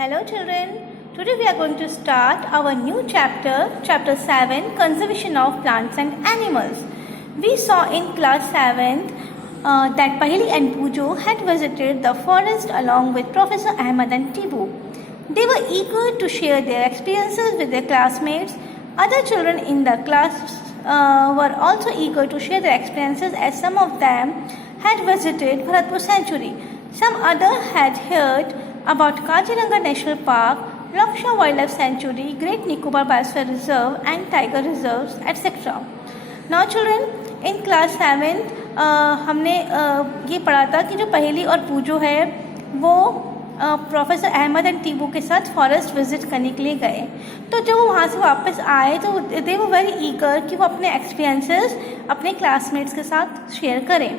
Hello children, today we are going to start our new chapter, chapter 7, Conservation of Plants and Animals. We saw in class 7th that Paheli and Pujo had visited the forest along with Professor Ahmed and Tibu. They were eager to share their experiences with their classmates. Other children in the class were also eager to share their experiences as some of them had visited Bharatpur Sanctuary. Some other had heard about Kaziranga National Park, Laksha Wildlife Sanctuary, Great Nicobar Biosphere Reserve and Tiger Reserves, etc. Now children, in class 7th हमने ये पढ़ा था कि जो पहेली और पूजो है वो प्रोफेसर अहमद एंड टीबू के साथ फॉरेस्ट विजिट करने के लिए गए. तो जब वो वहाँ से वापस आए तो दे वर वेरी ईगर कि वो अपने एक्सपीरियंसेस अपने क्लासमेट्स के साथ शेयर करें.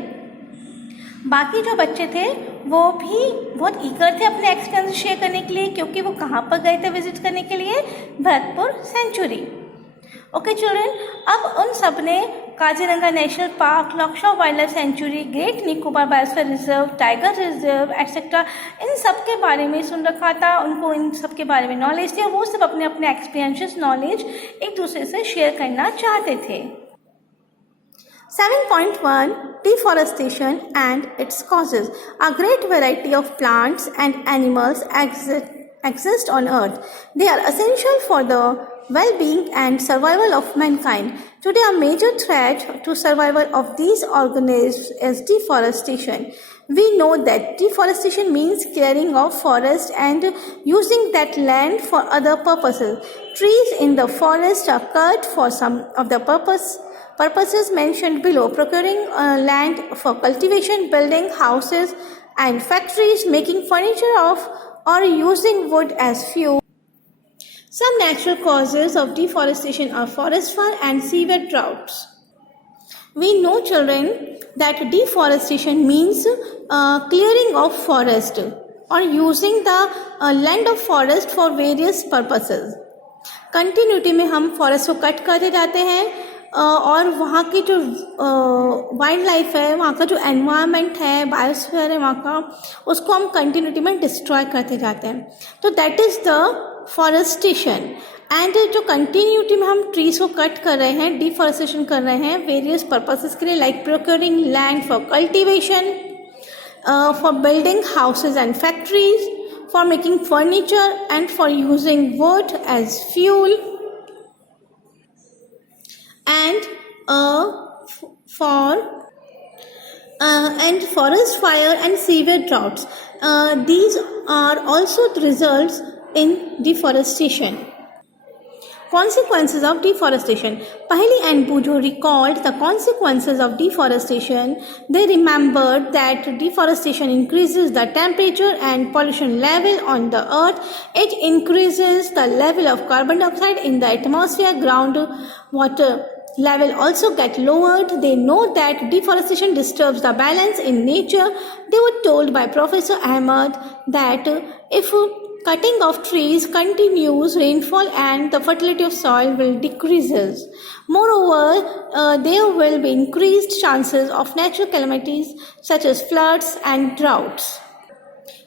बाकी जो बच्चे थे वो भी बहुत ईगर थे अपने एक्सपीरियंस शेयर करने के लिए, क्योंकि वो कहाँ पर गए थे विजिट करने के लिए? भरतपुर सेंचुरी. ओके चिल्ड्रन, अब उन सब ने काजीरंगा नेशनल पार्क, लक्शा wildlife sanctuary, great Nicobar biosphere reserve, tiger reserve etcetera इन सब के बारे में सुन रखा था. उनको इन सब के बारे में नॉलेज थी और वो सब अपने अपने एक्सपीरियंसेस नॉलेज एक दूसरे से शेयर करना चाहते थे. 7.1 Deforestation and its causes. A great variety of plants and animals exist on earth. They are essential for the well-being and survival of mankind. Today, a major threat to survival of these organisms is deforestation. We know that deforestation means clearing of forest and using that land for other purposes. Trees in the forest are cut for some of the purposes mentioned below: procuring land for cultivation, building houses and factories, making furniture of, or using wood as fuel. Some natural causes of deforestation are forest fire and severe droughts. We know children that deforestation means clearing of forest or using the land of forest for various purposes. Continuity में हम फॉरेस्ट को कट करते जाते हैं और वहाँ की जो वाइल्ड लाइफ है, वहाँ का जो एनवायरनमेंट है, बायोस्फीयर है वहाँ का, उसको हम कंटिन्यूटी में डिस्ट्रॉय करते जाते हैं. तो that is the forestation. And जो कंटिन्यूटी में हम ट्रीज को कट कर रहे हैं, डिफॉरेस्टेशन कर रहे हैं वेरियस पर्पसेस के लिए, like procuring land for cultivation, for building houses and factories, for making furniture and for using wood as fuel, and forest fire and severe droughts. These are also the results in deforestation. Consequences of deforestation. Paheli and Pujo recalled the consequences of deforestation. They remembered that deforestation increases the temperature and pollution level on the earth. It increases the level of carbon dioxide in the atmosphere. Groundwater level also get lowered. They know that deforestation disturbs the balance in nature. They were told by Professor Ahmed that if cutting of trees continues, rainfall and the fertility of soil will decreases. Moreover, there will be increased chances of natural calamities such as floods and droughts.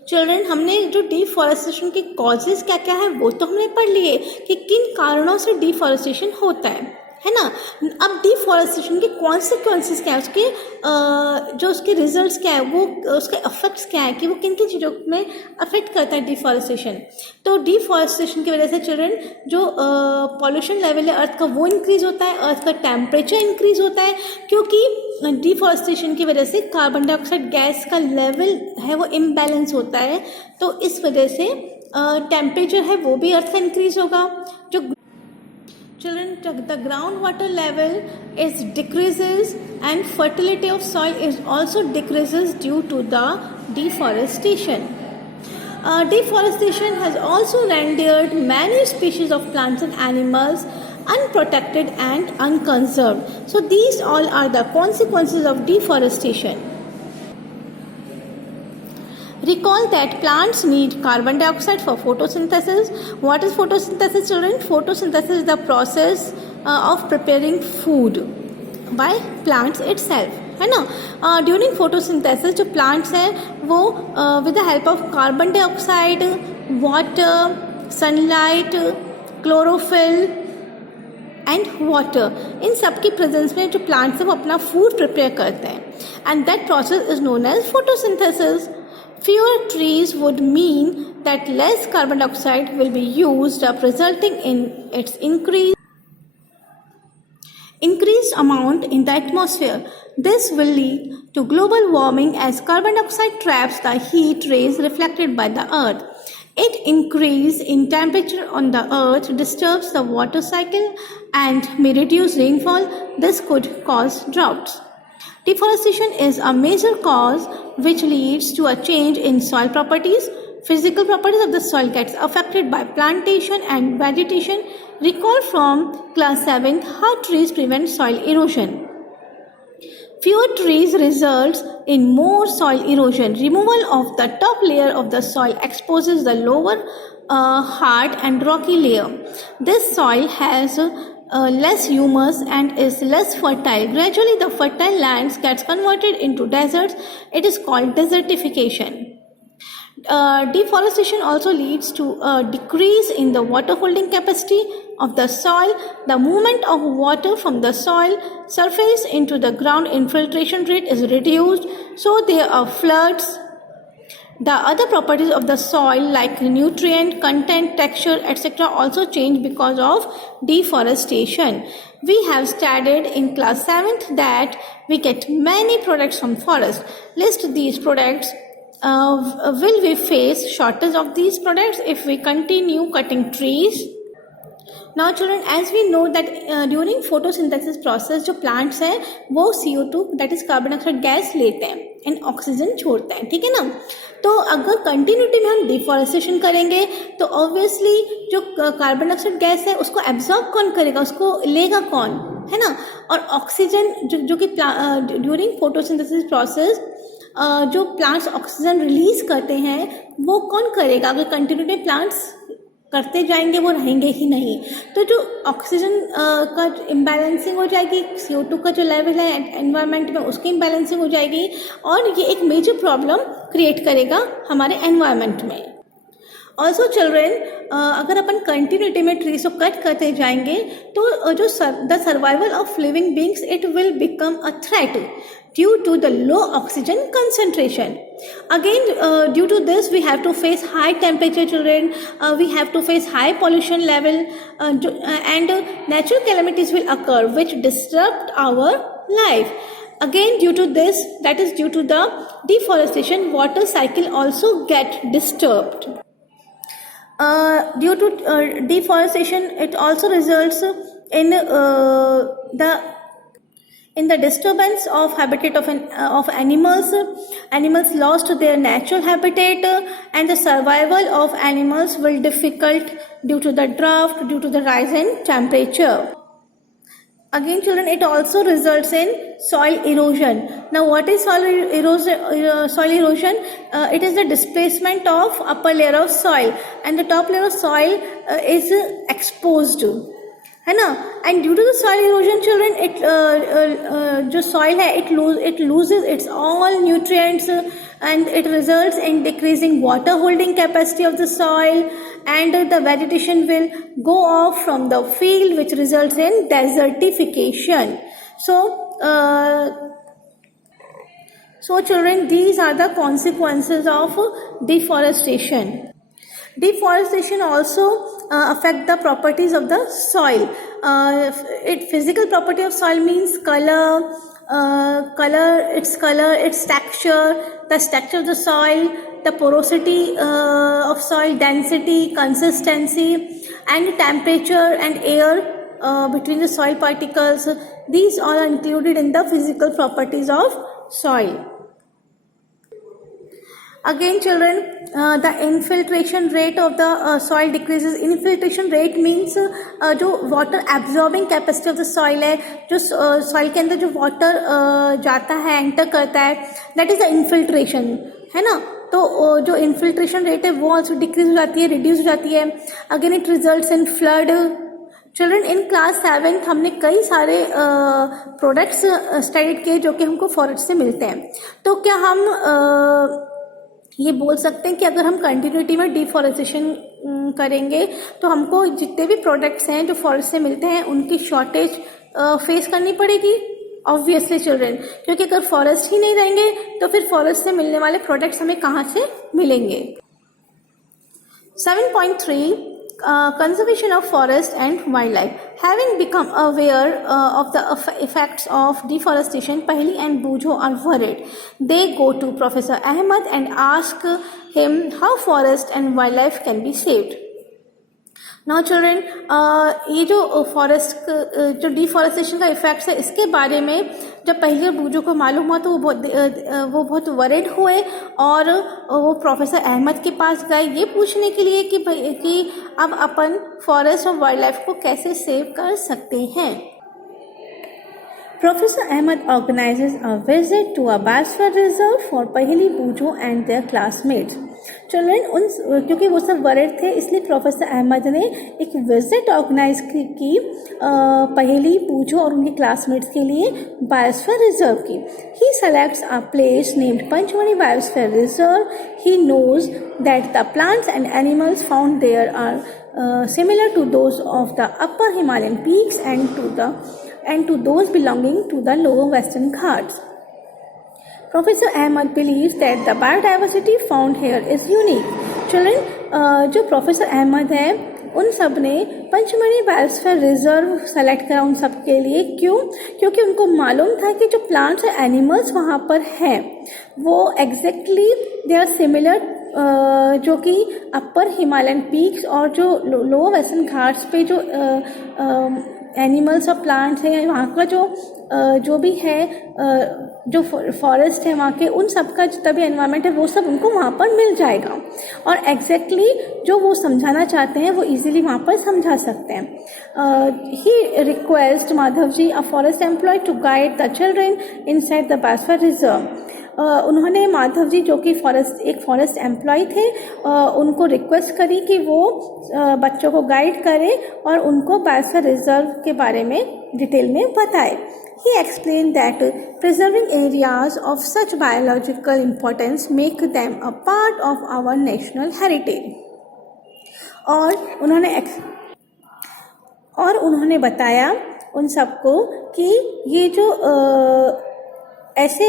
Children, हमने जो डिफॉरेस्टेशन के कॉजेज क्या क्या है वो तो हमने पढ़ लिए कि किन कारणों से डिफॉरेस्टेशन होता है ना. अब डिफॉरेस्टेशन के कॉन्सिक्वेंसेस क्या है, उसके जो उसके रिजल्ट्स क्या है, वो उसके इफेक्ट्स क्या है कि वो किन किन चीज़ों में अफेक्ट करता है डिफॉरेस्टेशन. तो डिफॉरेस्टेशन की वजह से चिल्ड्रन जो पॉल्यूशन लेवल है अर्थ का वो इंक्रीज होता है, अर्थ का टेम्परेचर इंक्रीज होता है, क्योंकि डिफॉरेस्टेशन की वजह से कार्बन डाइऑक्साइड गैस का लेवल है वो इम्बैलेंस होता है. तो इस वजह से टेम्परेचर है वो भी अर्थ का इंक्रीज होगा. जो Children, the groundwater level is decreases and fertility of soil is also decreases due to the deforestation. Deforestation has also rendered many species of plants and animals unprotected and unconserved. So these all are the consequences of deforestation. Recall that plants need carbon dioxide for photosynthesis. What is photosynthesis, children? Photosynthesis is the process of preparing food by plants itself. है ना। During photosynthesis जो plants हैं वो with the help of carbon dioxide, water, sunlight, chlorophyll and water, इन सब की प्रेजेंस में जो प्लांट्स हैं वो अपना फूड प्रिपेयर करते हैं, and that process is known as photosynthesis. Fewer trees would mean that less carbon dioxide will be used up, resulting in its increased amount in the atmosphere. This will lead to global warming as carbon dioxide traps the heat rays reflected by the earth. It increase in temperature on the earth disturbs the water cycle and may reduce rainfall. This could cause droughts. Deforestation is a major cause which leads to a change in soil properties. Physical properties of the soil gets affected by plantation and vegetation. Recall from class 7 how trees prevent soil erosion. Fewer trees results in more soil erosion. Removal of the top layer of the soil exposes the lower hard and rocky layer. This soil has less humus and is less fertile. Gradually the fertile lands gets converted into deserts. It is called desertification. Deforestation also leads to a decrease in the water holding capacity of the soil. The movement of water from the soil surface into the ground infiltration rate is reduced, so there are floods. The other properties of the soil like nutrient content, texture, etc. also change because of deforestation. We have studied in class 7th that we get many products from forest. List these products. Will we face shortage of these products if we continue cutting trees? Now children, as we know that during photosynthesis process जो plants हैं वो CO2 that is carbon dioxide gas लेते हैं and oxygen छोड़ते हैं, ठीक है ना. तो अगर कंटिन्यूटी में हम डिफॉरेस्टेशन करेंगे तो ऑब्वियसली जो कार्बन डाइऑक्साइड गैस है उसको एब्जॉर्ब कौन करेगा, उसको लेगा कौन, है ना. और ऑक्सीजन जो कि ड्यूरिंग फोटोसिंथेसिस प्रोसेस जो प्लांट्स ऑक्सीजन रिलीज करते हैं वो कौन करेगा. अगर कंटिन्यूटी प्लांट्स करते जाएंगे वो रहेंगे ही नहीं. तो जो ऑक्सीजन का इम्बैलेंसिंग हो जाएगी, CO2 का जो लेवल है एनवायरनमेंट में उसकी इम्बैलेंसिंग हो जाएगी और ये एक मेजर प्रॉब्लम क्रिएट करेगा हमारे एनवायरनमेंट में. ऑल्सो चिल्ड्रेन, अगर अपन कंटिन्यूटी में ट्रीज को कट करते जाएंगे तो जो the survival of living beings it will become a threat due to the low oxygen concentration. Again, due to this we have to face high temperature children, we have to face high pollution level, and natural calamities will occur which disrupt our life. Again, due to this, that is due to the deforestation, water cycle also get disturbed. Due to deforestation, it also results in the disturbance of habitat of animals. Animals lost their natural habitat, and the survival of animals will difficult due to the drought, due to the rise in temperature. Again children, it also results in soil erosion. Now what is soil erosion? It is the displacement of upper layer of soil and the top layer of soil is exposed, है ना. And due to the soil erosion children, it जो soil है it loses its all nutrients and it results in decreasing water holding capacity of the soil, and the vegetation will go off from the field which results in desertification. So children, these are the consequences of deforestation. Deforestation also affect the properties of the soil. Physical property of soil means its texture, the structure of the soil, the porosity of soil, density, consistency, and temperature and air between the soil particles. These all are included in the physical properties of soil. Again children, the infiltration rate of the soil decreases. Infiltration rate means जो water absorbing capacity of the soil है, जो soil के अंदर जो water जाता है, enter करता है, that is the infiltration, है ना. तो जो infiltration rate है वो also decrease हो जाती है, reduce हो जाती है. Again it results in flood, children in class 7 हमने कई सारे प्रोडक्ट्स स्टडी किए जो कि हमको फॉरेस्ट से मिलते हैं। तो क्या हम ये बोल सकते हैं कि अगर हम कंटिन्यूटी में डिफॉरेस्टेशन करेंगे तो हमको जितने भी प्रोडक्ट्स हैं जो फॉरेस्ट से मिलते हैं उनकी शॉर्टेज फेस करनी पड़ेगी? ऑब्वियसली चिल्ड्रन, क्योंकि अगर फॉरेस्ट ही नहीं रहेंगे तो फिर फॉरेस्ट से मिलने वाले प्रोडक्ट्स हमें कहाँ से मिलेंगे? 7.3 Conservation of forest and wildlife. Having become aware of the effects of deforestation, Paheli and Bujo are worried. They go to Professor Ahmed and ask him how forest and wildlife can be saved. Now children, ये जो फॉरेस्ट जो डिफॉरेस्टेशन का इफेक्ट्स है इसके बारे में जब पहले बूझो को मालूम हुआ तो वो बहुत वरिड हुए और वो प्रोफेसर अहमद के पास गए ये पूछने के लिए कि अब अपन फॉरेस्ट और वाइल्ड लाइफ को कैसे सेव कर सकते हैं। Professor Ahmed organizes a visit to a biosphere reserve for Paheli, Bujo and their classmates. Children क्योंकि वो सब वरिड थे इसलिए प्रोफेसर अहमद ने एक विजिट ऑर्गेनाइज की पहेली, बूझो और उनके क्लासमेट्स के लिए बायोस्फीयर रिजर्व की। He selects a place named Panchmarhi biosphere reserve. He knows that the plants and animals found there are similar to those of the upper Himalayan peaks and to those belonging to the lower Western Ghats. Professor Ahmed believes that the biodiversity found here is unique. Children, जो प्रोफेसर अहमद है उन सब ने Pachmarhi biosphere reserve select करा उन सब के लिए। क्यों? क्योंकि उनको मालूम था कि जो प्लांट्स और एनिमल्स वहाँ पर हैं वो एग्जैक्टली दे आर सिमिलर जो कि अपर हिमालयन पीक्स और जो लोअर वेस्टर्न घाट्स पे जो एनिमल्स और प्लांट्स हैं वहाँ का जो भी है जो फॉरेस्ट है वहाँ के उन सब का जितना भी एनवायरनमेंट है वो सब उनको वहाँ पर मिल जाएगा और एग्जैक्टली जो वो समझाना चाहते हैं वो इजीली वहाँ पर समझा सकते हैं। He requests Madhav ji a forest employ to guide the children inside the biosphere reserve. उन्होंने माधव जी जो कि एक फॉरेस्ट एम्प्लॉय थे उनको रिक्वेस्ट करी कि वो बच्चों को गाइड करें और उनको बायोस्फीयर रिजर्व के बारे में डिटेल में बताए। He explained that preserving areas of such biological importance make them a part of our national heritage. और उन्होंने बताया उन सबको कि ये जो ऐसे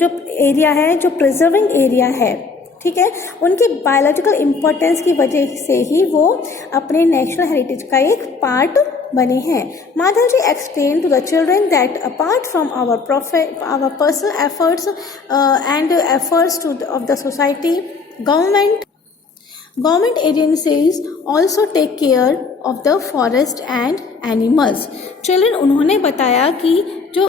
जो एरिया है जो प्रिजर्विंग एरिया है, ठीक है, उनकी बायोलॉजिकल इम्पोर्टेंस की वजह से ही वो अपने नेशनल हेरिटेज का एक पार्ट बने हैं। Madhav ji explain to the children that apart from our personal efforts and efforts of the society, government agencies also take care of the forest and animals. Children, उन्होंने बताया कि जो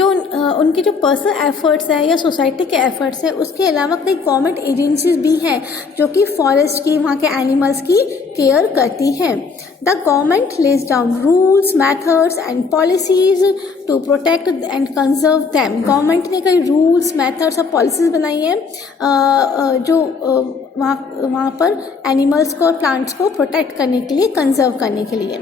उनके जो पर्सनल एफर्ट्स है या सोसाइटी के एफर्ट्स है उसके अलावा कई गवर्नमेंट एजेंसीज भी हैं जो कि फॉरेस्ट की वहाँ के एनिमल्स की केयर करती हैं। The government lays down rules, methods and policies to protect and conserve them. Government ने कई रूल्स, मेथड्स और पॉलिसीज बनाई हैं जो वहाँ पर एनिमल्स को और प्लांट्स को प्रोटेक्ट करने के लिए, कंजर्व करने के लिए।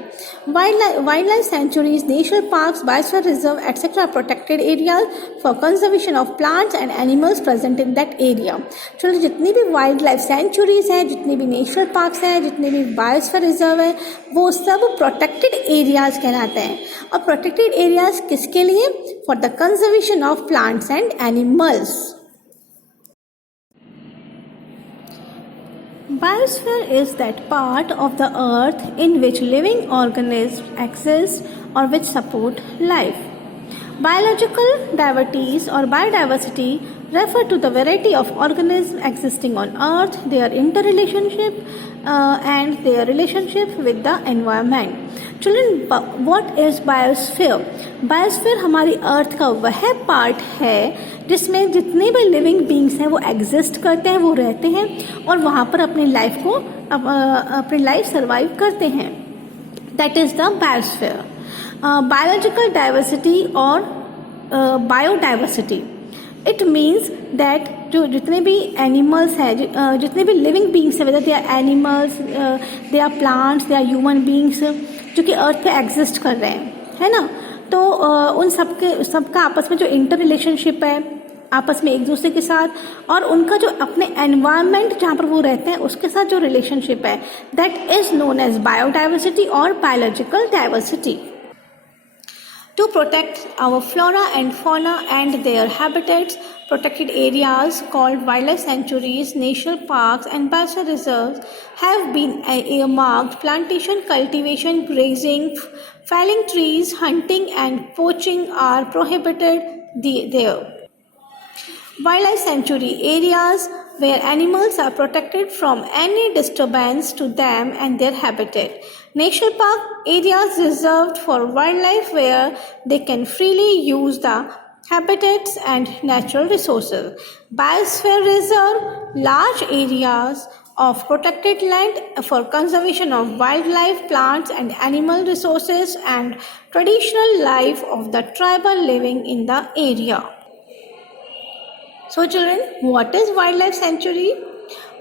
Wild life sanctuaries, national parks, biosphere reserve etcetera protected areas for conservation of plants and animals present in that area. चलो, जितनी भी वाइल्ड लाइफ सेंचुरीज हैं, जितनी भी नेशनल पार्क्स हैं, जितने भी बायोस्फीयर रिजर्व है, वो सब प्रोटेक्टेड एरियाज कहलाते हैं। और प्रोटेक्टेड एरियाज किसके लिए? For the conservation of plants and animals. Biosphere is that part of the earth in which living organisms exist or which support life. Biological diversities or biodiversity refer to the variety of organisms existing on earth, their interrelationship and their relationship with the environment. Children, what is biosphere? Biosphere हमारी अर्थ का वह पार्ट है जिसमें जितने भी living beings हैं वो एग्जिस्ट करते हैं, वो रहते हैं और वहाँ पर अपनी लाइफ सर्वाइव करते हैं। That is the biosphere. Biological diversity और बायोडाइवर्सिटी, इट मीन्स दैट जो जितने भी एनिमल्स हैं, जितने भी लिविंग बींग्स हैं, whether they are animals, they are plants, they are human beings, जो कि अर्थ पे एग्जिस्ट कर रहे हैं, है ना। तो उन सबका आपस में जो इंटर रिलेशनशिप है आपस में एक दूसरे के साथ, और उनका जो अपने एनवायरनमेंट जहाँ पर वो रहते हैं उसके साथ जो रिलेशनशिप है, that is known as biodiversity और biological diversity. To protect our flora and fauna and their habitats, protected areas called wildlife sanctuaries, national parks and biosphere reserves have been earmarked. Plantation, cultivation, grazing, felling trees, hunting and poaching are prohibited there. Wildlife sanctuary areas where animals are protected from any disturbance to them and their habitat. National park areas reserved for wildlife where they can freely use the habitats and natural resources. Biosphere reserve, large areas of protected land for conservation of wildlife, plants and animal resources and traditional life of the tribal living in the area. So children, what is wildlife sanctuary?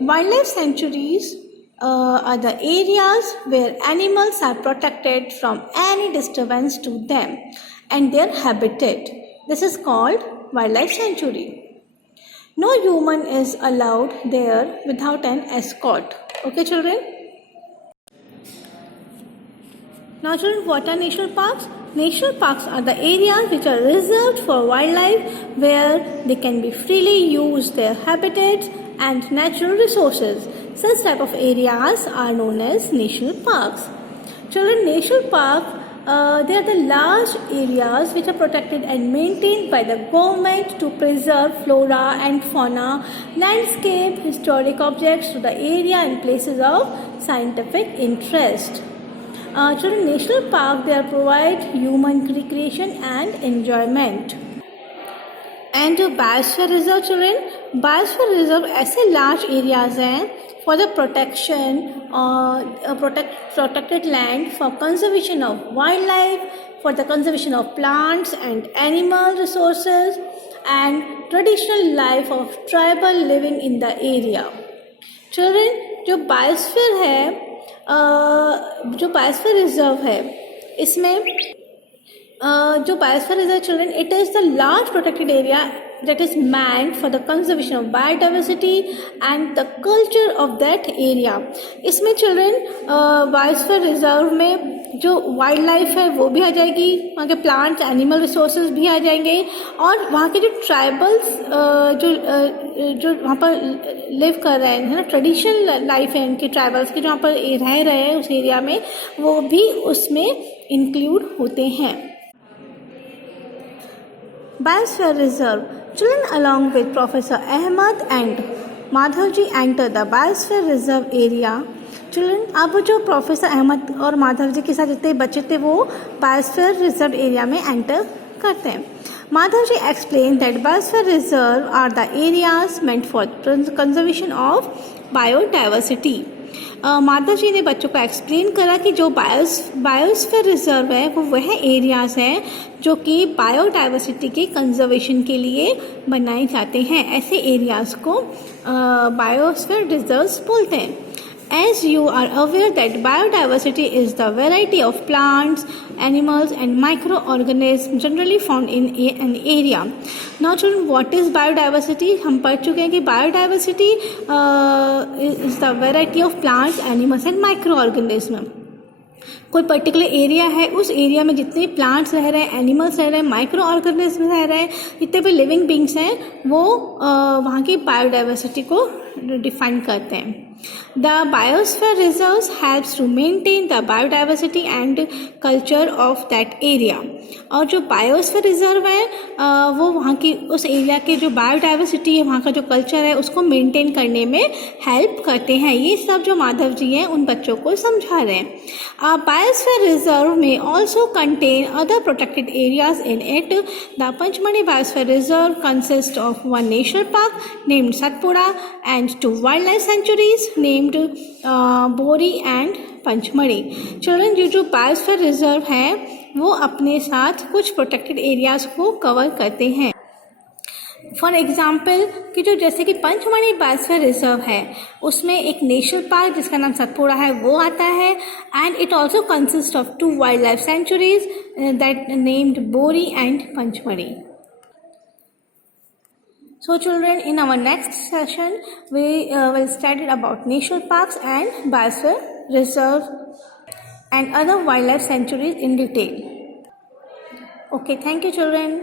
Wildlife sanctuaries are the areas where animals are protected from any disturbance to them and their habitat. This is called wildlife sanctuary. No human is allowed there without an escort. Okay children? Now children, what are national parks? National parks are the areas which are reserved for wildlife where they can be freely use their habitats and natural resources. Such type of areas are known as national parks. Children, national parks, they are the large areas which are protected and maintained by the government to preserve flora and fauna, landscape, historic objects to the area and places of scientific interest. Children, national park, they provide human recreation and enjoyment. And जो biosphere reserve children, biosphere reserve ऐसे large areas हैं for the protection protected land, for conservation of wildlife, for the conservation of plants and animal resources and traditional life of tribal living in the area. Children, जो biosphere है, जो biosphere reserve है, इसमें जो biosphere reserve children, it is the large protected area that is meant for the conservation of biodiversity and the culture of that area. इसमें children biosphere reserve में जो wild life है वो भी आ जाएगी, वहाँ के प्लांट्स एनिमल रिसोर्सेज भी आ जाएंगे, और वहाँ के जो ट्राइबल्स जो वहाँ पर लिव कर रहे हैं, है ना, ट्रेडिशनल लाइफ है उनके ट्राइबल्स की जो वहाँ पर रह रहे हैं उस एरिया में, वो भी उसमें इंक्लूड होते हैं. Biosphere Reserve. Children, along with Professor Ahmed and Madhavji enter the Biosphere Reserve area. Children, अब जो प्रोफेसर अहमद और माधव जी के साथ जितने बच्चे थे वो बायोस्फीयर रिजर्व एरिया में एंटर करते हैं. Madhav ji explain that biosphere reserve are the areas meant for conservation of biodiversity. Madhav ji ने बच्चों को एक्सप्लेन करा कि जो बायोस्फीयर रिजर्व है वो वह एरियाज़ हैं जो कि बायोडाइवर्सिटी के कंजर्वेशन के लिए बनाए जाते हैं. ऐसे एरियाज़ को बायोस्फीयर रिजर्व्स बोलते हैं. As you are aware that biodiversity is the variety of plants, animals and microorganisms generally found in an area. Now children, what is biodiversity? हम पढ़ चुके हैं कि biodiversity is the variety of plants, animals and microorganisms. कोई particular area है, उस एरिया में जितने प्लांट्स रह रहे हैं, एनिमल्स रह रहे हैं, माइक्रो ऑर्गेनिज्म रह रहे हैं, जितने भी लिविंग बींग्स हैं, वो वहाँ की बायोडाइवर्सिटी को डिफाइन करते हैं. The biosphere reserves helps to maintain the biodiversity and culture of that area. और जो बायोस्फीयर रिजर्व है वो वहाँ की उस एरिया के जो बायोडाइवर्सिटी है, वहाँ का जो कल्चर है, उसको मेंटेन करने में हेल्प करते हैं. ये सब जो माधव जी हैं उन बच्चों को समझा रहे हैं. बायोस्फीयर रिजर्व में also contain other protected areas in it. The Pachmarhi biosphere reserve consist of one national park named Satpura and two wildlife sanctuaries named Bori and Pachmarhi. Children, जो बायोस्फीयर रिजर्व है वो अपने साथ कुछ प्रोटेक्टेड एरियाज़ को कवर करते हैं. फॉर एग्जाम्पल कि जो जैसे कि पंचमढ़ी बायोस्फीयर रिजर्व है उसमें एक नेशनल पार्क जिसका नाम सतपुड़ा है वो आता है, and it also consist of 2 wildlife sanctuaries that named Bori and Panchmarhi. So children, in our next session we will study about national parks and biosphere reserve and other wildlife sanctuaries in detail. Okay, thank you children.